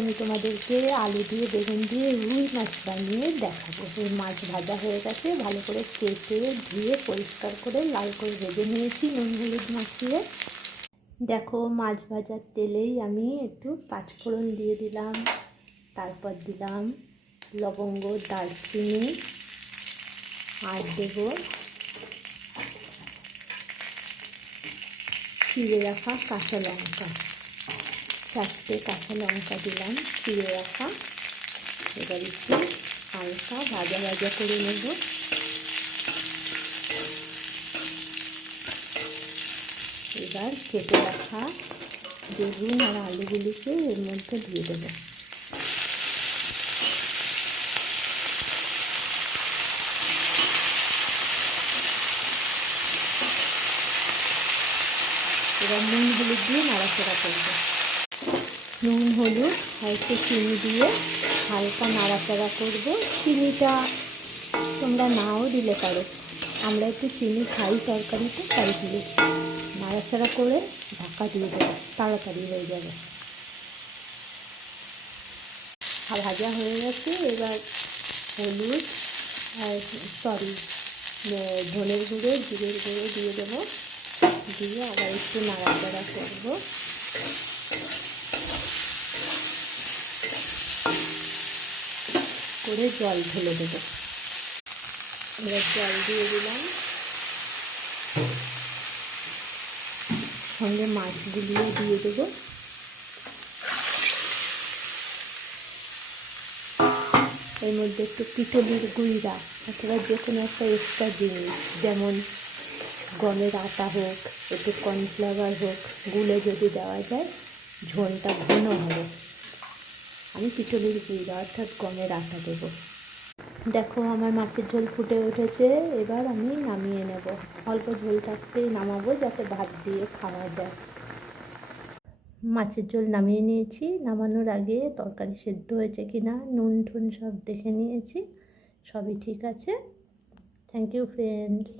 আমি তোমাদেরকে আলু দিয়ে বেগুন দিয়ে রুই মাছ বানিয়ে দেখাবো। এই মাছ ভাজা হয়ে গেছে, ভালো করে কেটে ধুয়ে পরিষ্কার করে লাল করে ভেজে নিয়েছি নুন হলুদ মাখিয়ে। দেখো মাছ ভাজার তেলেই আমি একটু পাঁচফোড়ন দিয়ে দিলাম, তারপর দিলাম লবঙ্গ দারচিনি, আর দেব চিড়ে রাখা কাঁচা লঙ্কা, 4টে কাঁচা লঙ্কা দিলাম চিড়ে রাখা। এবার একটু হালকা ভাজা ভাজা করে নেব। এবার কেটে রাখা বেগুন আর আলুগুলিকে এর মধ্যে দিয়ে দেবো। এবার নুন হলুদ দিয়ে নাড়াচাড়া করবো। নুন হলুদ আর একটু চিনি দিয়ে হালকা নাড়াচাড়া করবো। চিনিটা তোমরা নাও দিলে পারো, আমরা একটু চিনি খাই তরকারিতে, তাই দিয়ে নাড়াচাড়া করে ঢাকা দিয়ে দেবো, তাড়াতাড়ি হয়ে যাবে। ভাজা হয়ে গেছে। এবার হলুদ আর ধনের গুঁড়ো জিরের গুঁড়ো দিয়ে দেবো, দিয়ে আবার একটু নাড়াচাড়া করবো। করে জল ঢেলে দেবো। এবার জল দিয়ে দিলাম, সঙ্গে মাছগুলিও দিয়ে দেবো। এর মধ্যে একটু পিটলির গুঁড়া অথবা যে কোনো একটা এক্সট্রা জিনিস, যেমন গমের আটা হোক, একটু কর্নফ্লাওয়ার হোক, গুলে যদি দেওয়া যায় ঝোলটা ঘন হবে। আমি পিটলির গুঁড়া অর্থাৎ গমের আটা দেবো। দেখো আমার মাছের ঝোল ফুটে উঠেছে, এবার আমি নামিয়ে নেব। অল্প ঝোল থাকতেই নামাবো যাতে ভাত দিয়ে খাওয়া যায়। মাছের ঝোল নামিয়ে নিয়েছি। নামানোর আগে তরকারি সেদ্ধ হয়েছে কিনা নুন টুন সব দেখে নিয়েছি, সবই ঠিক আছে। Thank you friends.